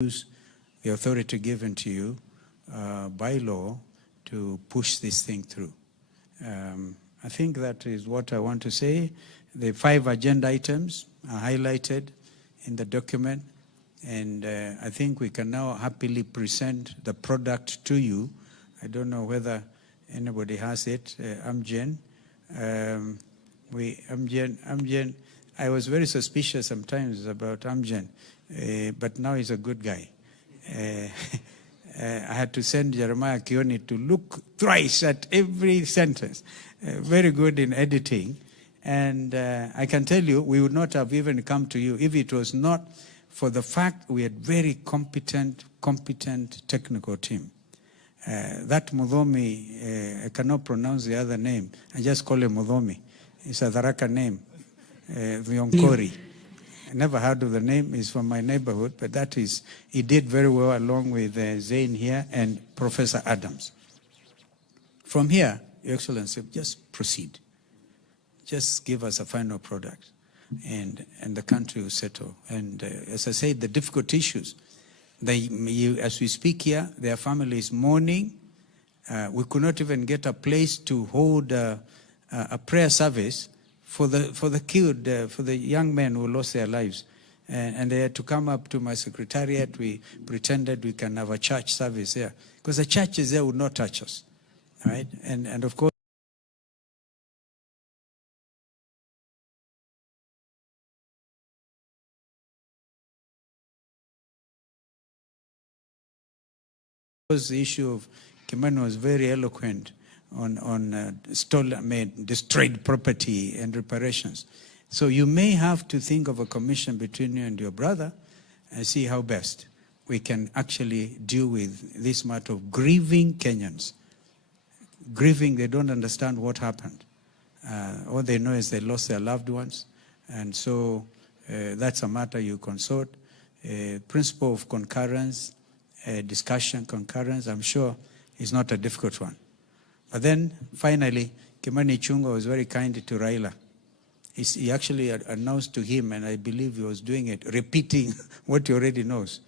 use the authority given to you by law to push this thing through. I think that is what I want to say. The 5 agenda items are highlighted in the document, and I think we can now happily present the product to you. I don't know whether anybody has it. Amgen. Amgen. I was very suspicious sometimes about Amgen, but now he's a good guy. I had to send Jeremiah Kioni to look thrice at every sentence. Very good in editing. And I can tell you, we would not have even come to you if it was not for the fact we had very competent technical team. That Mudhomi, I cannot pronounce the other name. I just call him Mudhomi. It's a Tharaka name, Vionkori. I never heard of the name. He's from my neighborhood, but that is, he did very well along with Zain here and Professor Adams. From here, Your Excellency, just proceed. Just give us a final product, and the country will settle. And as I said, the difficult issues, as we speak here, their family is mourning. We could not even get a place to hold a prayer service for the killed, for the young men who lost their lives. And they had to come up to my secretariat. We pretended we can have a church service there, because the churches there would not touch us, right? And of course, the issue of Kimani was very eloquent on destroyed property and reparations. So you may have to think of a commission between you and your brother and see how best we can actually deal with this matter of grieving Kenyans. Grieving, they don't understand what happened. All they know is they lost their loved ones. And so that's a matter you consort. Principle of concurrence, discussion, concurrence, I'm sure is not a difficult one. But then, finally, Kimani Ichung'wah was very kind to Raila. He actually announced to him, and I believe he was doing it, repeating what he already knows,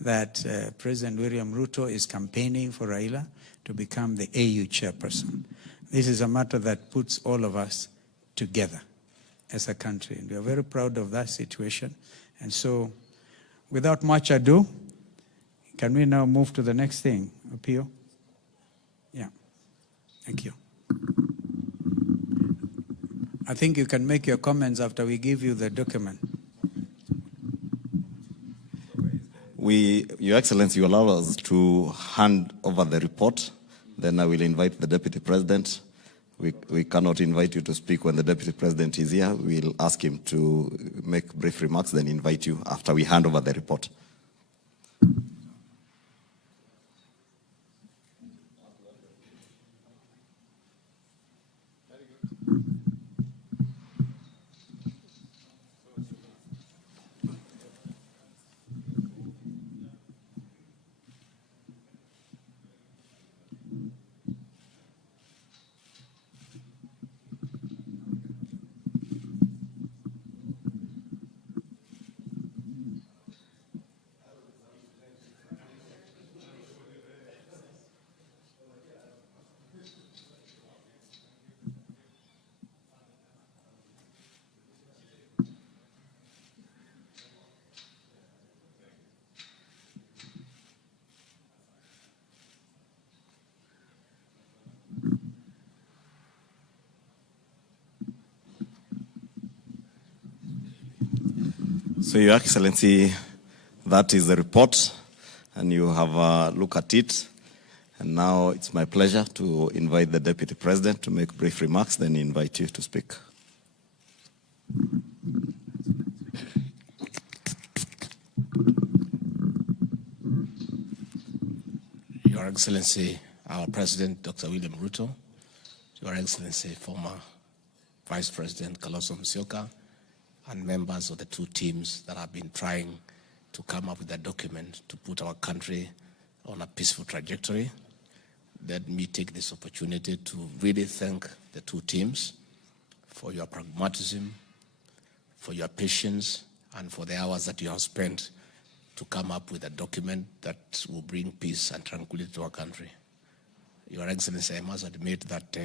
that President William Ruto is campaigning for Raila to become the AU chairperson. This is a matter that puts all of us together as a country, and we are very proud of that situation. And so, without much ado, can we now move to the next thing, Pio? Yeah. Thank you. I think you can make your comments after we give you the document. Your Excellency, you allow us to hand over the report. Then I will invite the Deputy President. We cannot invite you to speak when the Deputy President is here. We'll ask him to make brief remarks, then invite you after we hand over the report. So, Your Excellency, that is the report, and you have a look at it. And now it's my pleasure to invite the Deputy President to make brief remarks, then invite you to speak. Your Excellency, our President, Dr. William Ruto, Your Excellency, former Vice President Kalonzo Musyoka, and members of the 2 teams that have been trying to come up with a document to put our country on a peaceful trajectory. Let me take this opportunity to really thank the 2 teams for your pragmatism, for your patience, and for the hours that you have spent to come up with a document that will bring peace and tranquility to our country. Your Excellency, I must admit that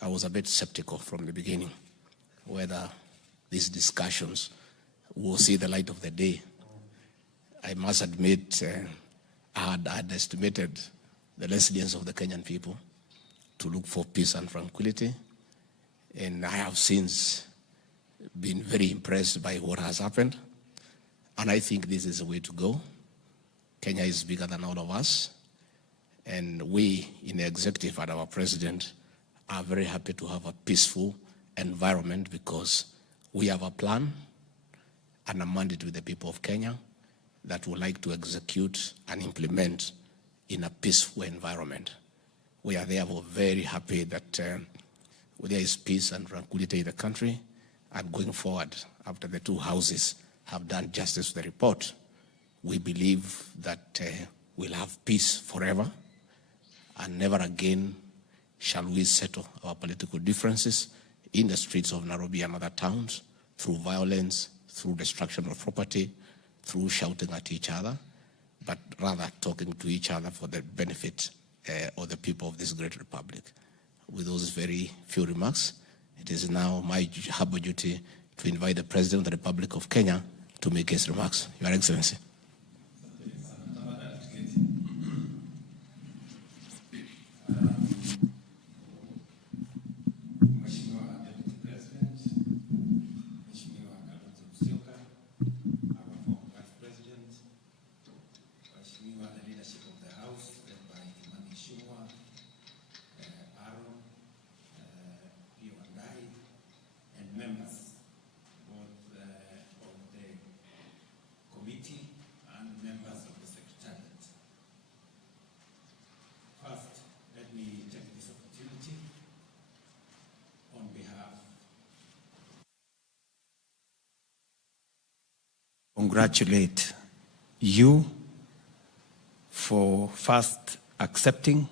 I was a bit skeptical from the beginning whether these discussions will see the light of the day. I must admit I had estimated the resilience of the Kenyan people to look for peace and tranquility, and I have since been very impressed by what has happened, and I think this is the way to go. Kenya is bigger than all of us, and we in the executive and our president are very happy to have a peaceful environment because we have a plan and a mandate with the people of Kenya that would like to execute and implement in a peaceful environment. We are therefore very happy that there is peace and tranquility in the country, and going forward, after the two houses have done justice to the report, we believe that we'll have peace forever, and never again shall we settle our political differences in the streets of Nairobi and other towns through violence, through destruction of property, through shouting at each other, but rather talking to each other for the benefit of the people of this great republic. With those very few remarks, it is now my humble duty to invite the President of the Republic of Kenya to make his remarks. Your Excellency. Congratulate you for first accepting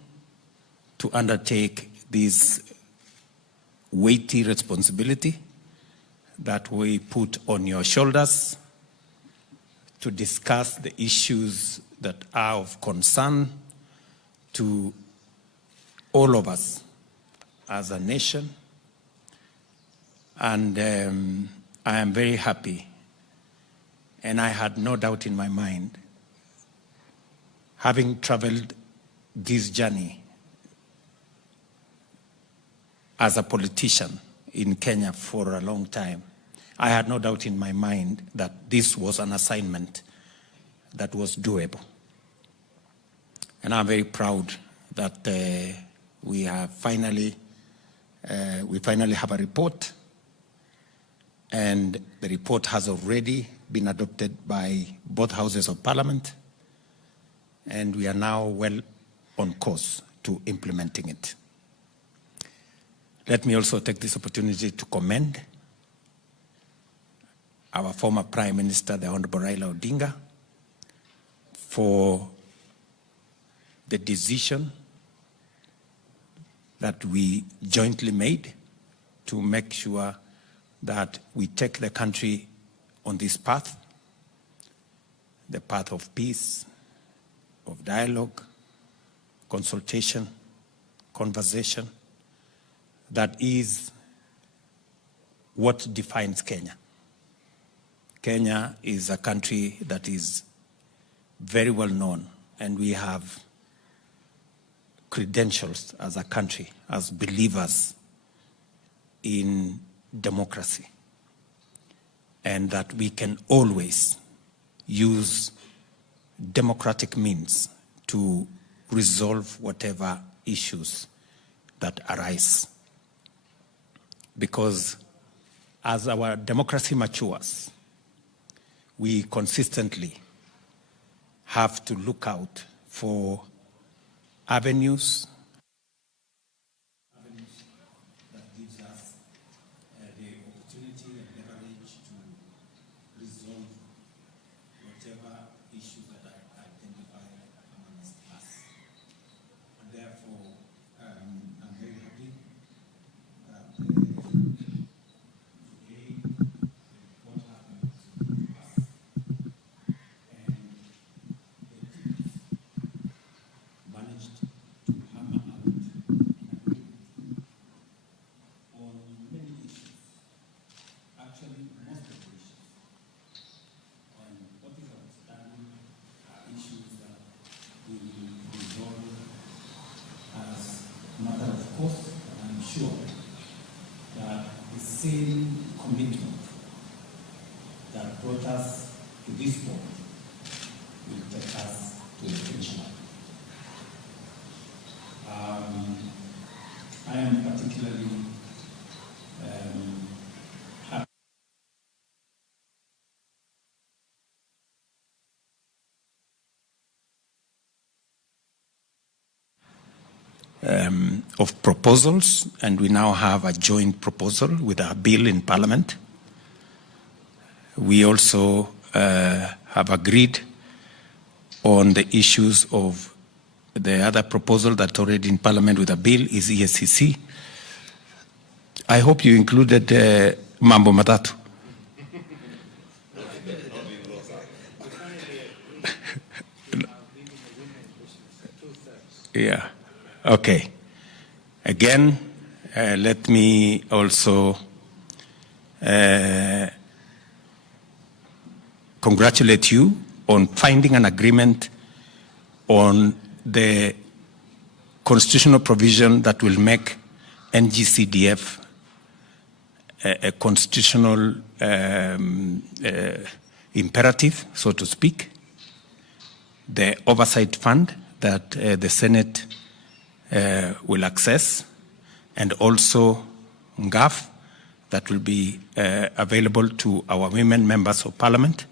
to undertake this weighty responsibility that we put on your shoulders to discuss the issues that are of concern to all of us as a nation. And I am very happy, and I had no doubt in my mind, having traveled this journey as a politician in Kenya for a long time, I had no doubt in my mind that this was an assignment that was doable. And I'm very proud that we finally have a report, and the report has already been adopted by both houses of parliament, and we are now well on course to implementing it. Let me also take this opportunity to commend our former Prime Minister, the Honorable Raila Odinga, for the decision that we jointly made to make sure that we take the country on this path, the path of peace, of dialogue, consultation, conversation, that is what defines Kenya. Kenya is a country that is very well known, and we have credentials as a country, as believers in democracy, and that we can always use democratic means to resolve whatever issues that arise. Because as our democracy matures, we consistently have to look out for avenues that gives us the opportunity and leverage to resolve whatever issues that are identified amongst us. And therefore, I'm very happy that today the report happens to us. same commitment that brought us to this point will take us to the finish line. I am particularly happy of proposals, and we now have a joint proposal with a bill in Parliament. We also have agreed on the issues of the other proposal that's already in Parliament with a bill is ESCC. I hope you included Mambo Matatu. Yeah. Okay. Again, let me also congratulate you on finding an agreement on the constitutional provision that will make NGCDF a constitutional imperative, so to speak. The oversight fund that the Senate will access, and also NGAF that will be available to our women members of Parliament.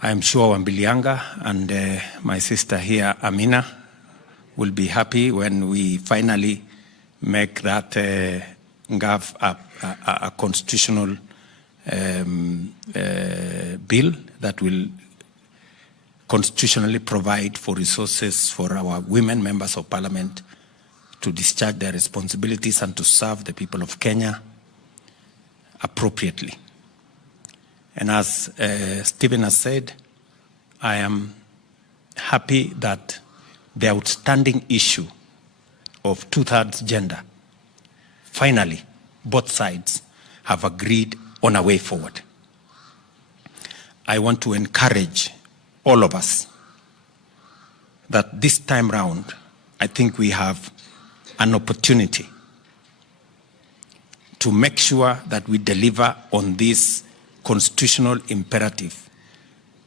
I am sure Wambilianga and my sister here, Amina, will be happy when we finally make that NGAF a constitutional bill that will constitutionally provide for resources for our women members of Parliament to discharge their responsibilities and to serve the people of Kenya appropriately. And as Stephen has said, I am happy that the outstanding issue of two-thirds gender, finally, both sides have agreed on a way forward. I want to encourage all of us that this time round, I think we have an opportunity to make sure that we deliver on this constitutional imperative.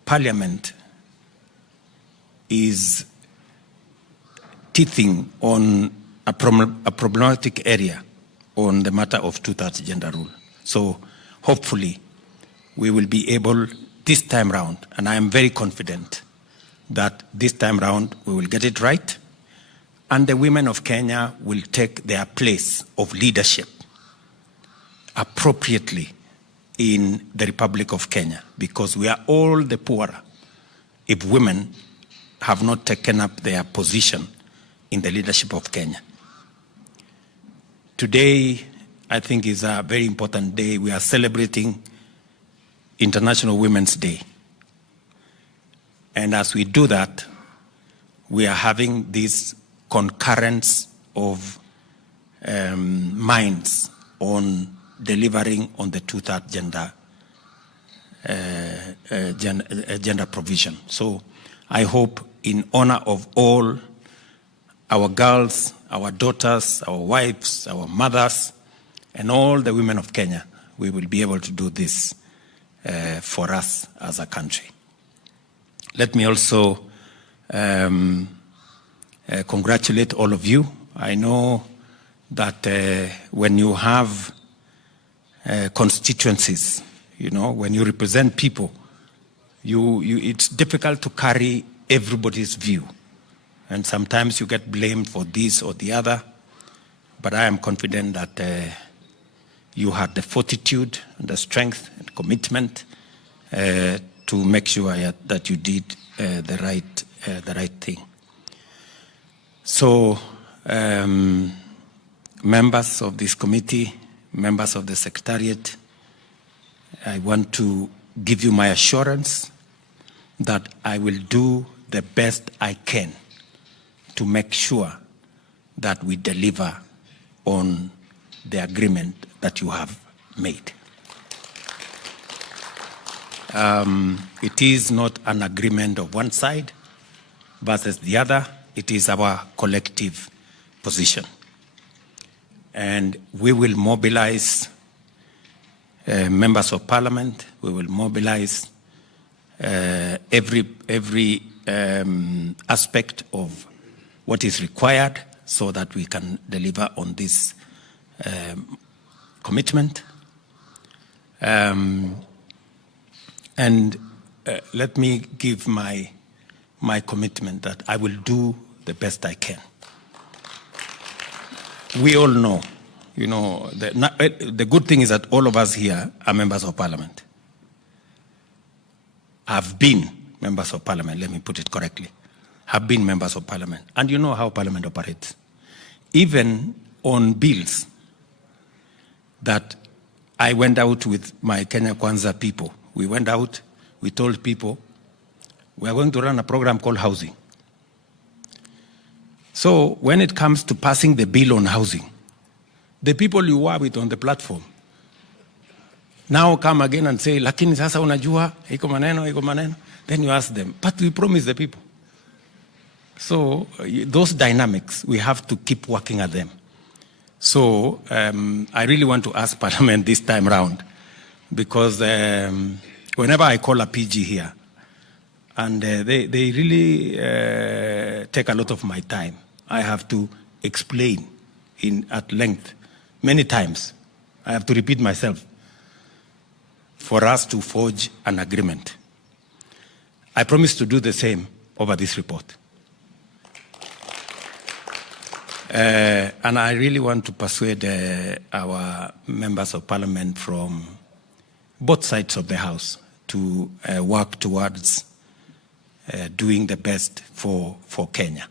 Parliament is teething on a problematic area on the matter of two-thirds gender rule. So hopefully we will be able this time round, and I am very confident that this time round we will get it right, and the women of Kenya will take their place of leadership appropriately in the Republic of Kenya, because we are all the poorer if women have not taken up their position in the leadership of Kenya. Today, I think, is a very important day. We are celebrating International Women's Day. And as we do that, we are having this concurrence of minds on delivering on the two-thirds gender provision. So I hope, in honor of all our girls, our daughters, our wives, our mothers, and all the women of Kenya, we will be able to do this for us as a country. Let me also congratulate all of you. I know that when you have constituencies, you know, when you represent people, it's difficult to carry everybody's view. And sometimes you get blamed for this or the other. But I am confident that you had the fortitude, and the strength, and commitment to make sure that you did the right thing. So, members of this committee, members of the Secretariat, I want to give you my assurance that I will do the best I can to make sure that we deliver on the agreement that you have made. It is not an agreement of one side versus the other. It is our collective position. And we will mobilize members of parliament. We will mobilize every aspect of what is required so that we can deliver on this commitment. And let me give my commitment that I will do the best I can. We all know, you know, the good thing is that all of us here are members of parliament. Have been members of parliament, let me put it correctly, have been members of parliament. And you know how parliament operates. Even on bills that I went out with my Kenya Kwanza people. We went out, we told people, we are going to run a program called housing. So when it comes to passing the bill on housing, the people you were with on the platform now come again and say, lakini sasa unajua, iko maneno. Then you ask them, but we promise the people. So those dynamics, we have to keep working at them. So I really want to ask Parliament this time round, because whenever I call a PG here, and they really take a lot of my time, I have to explain at length many times. I have to repeat myself for us to forge an agreement. I promise to do the same over this report. And I really want to persuade our members of parliament from both sides of the House to work towards doing the best for Kenya.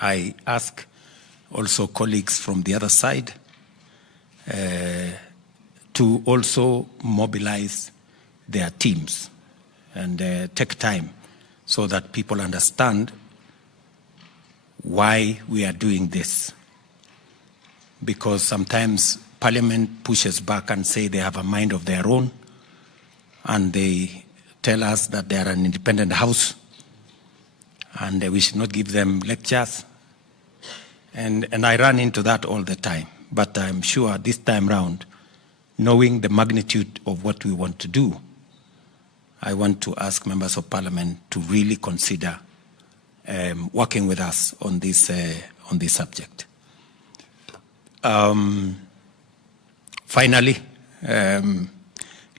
I ask also colleagues from the other side to also mobilize their teams and take time so that people understand why we are doing this. Because sometimes Parliament pushes back and say they have a mind of their own, and they tell us that they are an independent house and we should not give them lectures. And I run into that all the time. But I'm sure this time round, knowing the magnitude of what we want to do, I want to ask members of Parliament to really consider working with us on this subject. Finally,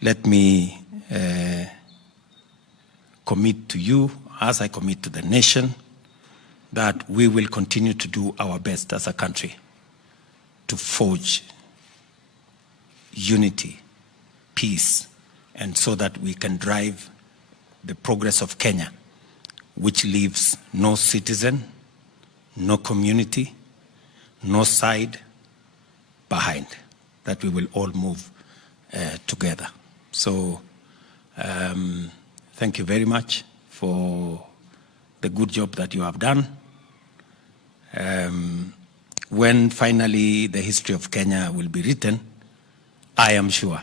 let me commit to you, as I commit to the nation, that we will continue to do our best as a country to forge unity, peace, and so that we can drive the progress of Kenya, which leaves no citizen, no community, no side behind, that we will all move together. So thank you very much for the good job that you have done. When finally the history of Kenya will be written, I am sure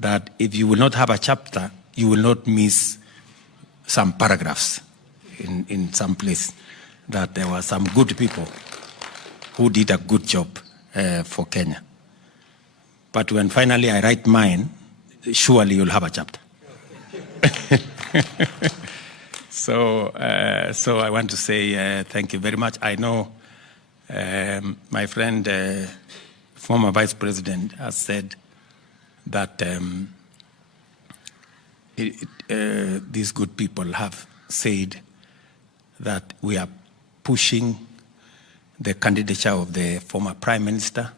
that if you will not have a chapter, you will not miss some paragraphs in some place, that there were some good people who did a good job for Kenya. But when finally I write mine, surely you'll have a chapter. So I want to say thank you very much. I know my friend, former Vice President, has said that these good people have said that we are pushing the candidature of the former Prime Minister.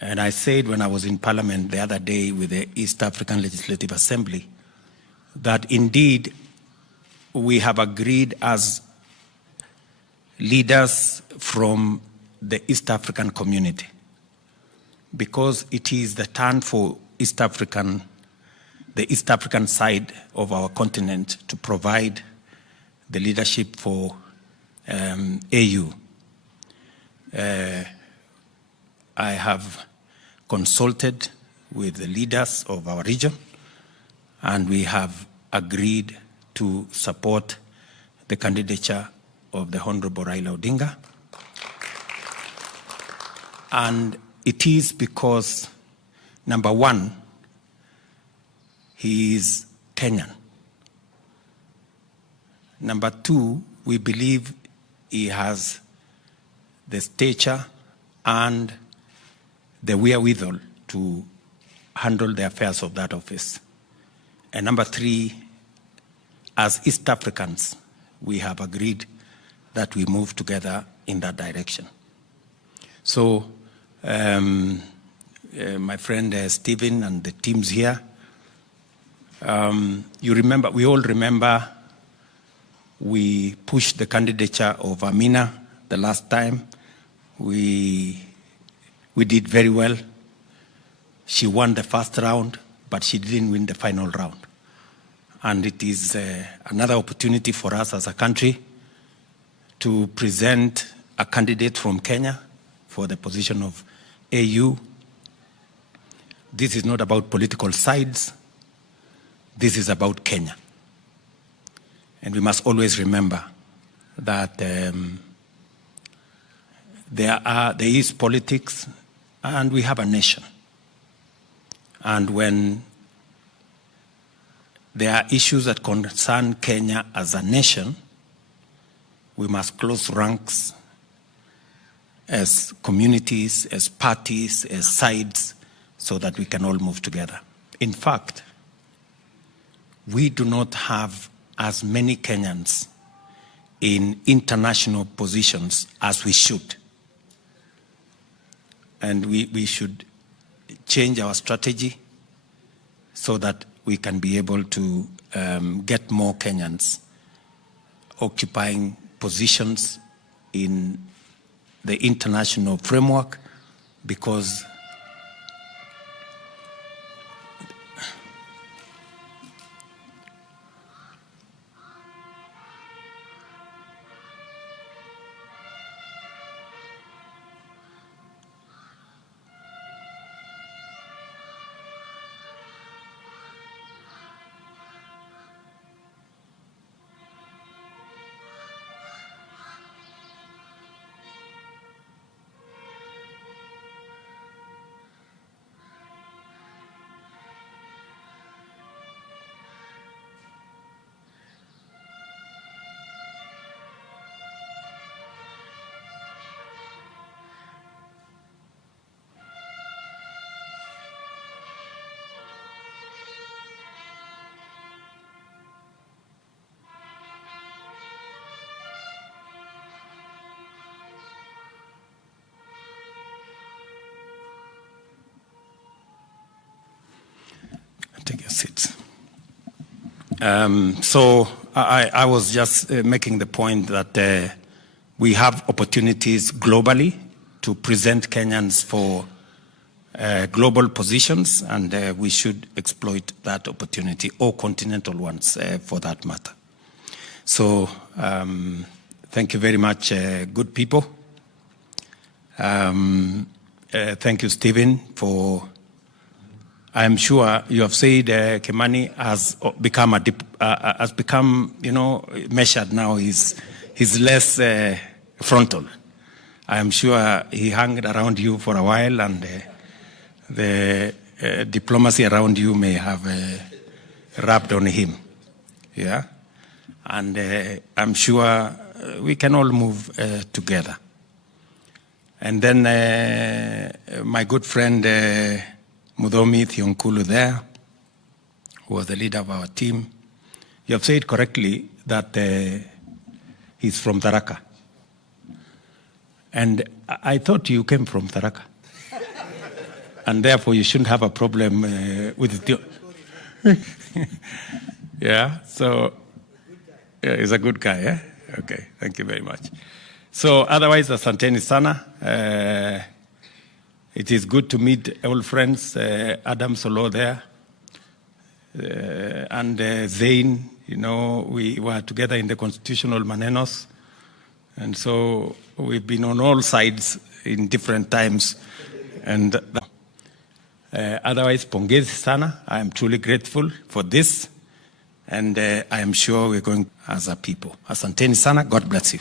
And I said when I was in Parliament the other day with the East African Legislative Assembly that indeed we have agreed as leaders from the East African community, because it is the turn for the East African side of our continent to provide the leadership for AU. I have consulted with the leaders of our region, and we have agreed to support the candidature of the Honorable Raila Odinga. And it is because Number one, he is Kenyan. Number two, we believe he has the stature and the wherewithal to handle the affairs of that office. And number three, as East Africans, we have agreed that we move together in that direction. So, my friend Stephen and the teams here, we all remember we pushed the candidature of Amina the last time. We did very well. She won the first round, but she didn't win the final round. And it is another opportunity for us as a country to present a candidate from Kenya for the position of AU. This is not about political sides. This is about Kenya. And we must always remember that there is politics and we have a nation. And when there are issues that concern Kenya as a nation, we must close ranks as communities, as parties, as sides, so that we can all move together. In fact, we do not have as many Kenyans in international positions as we should. And we should change our strategy so that we can be able to get more Kenyans occupying positions in the international framework, because take your seats. So I was just making the point that we have opportunities globally to present Kenyans for global positions, and we should exploit that opportunity, or continental ones for that matter. So thank you very much, good people. Thank you, Stephen, for... I'm sure you have said Kimani has become, measured now. He's less frontal. I am sure he hung around you for a while, and the diplomacy around you may have rubbed on him. Yeah, and I'm sure we can all move together. And then my good friend. Muthomi Thionkulu there, who was the leader of our team. You have said correctly that he's from Tharaka. And I thought you came from Tharaka. And therefore you shouldn't have a problem with it. Yeah, so yeah, he's a good guy, yeah? Okay, thank you very much. So otherwise, asanteni sana. It is good to meet old friends, Adam Solo there, and Zain. We were together in the constitutional manenos, and so we've been on all sides in different times. And otherwise, pongezi sana. I am truly grateful for this, and I am sure we're going as a people. Asanteni sana. God bless you.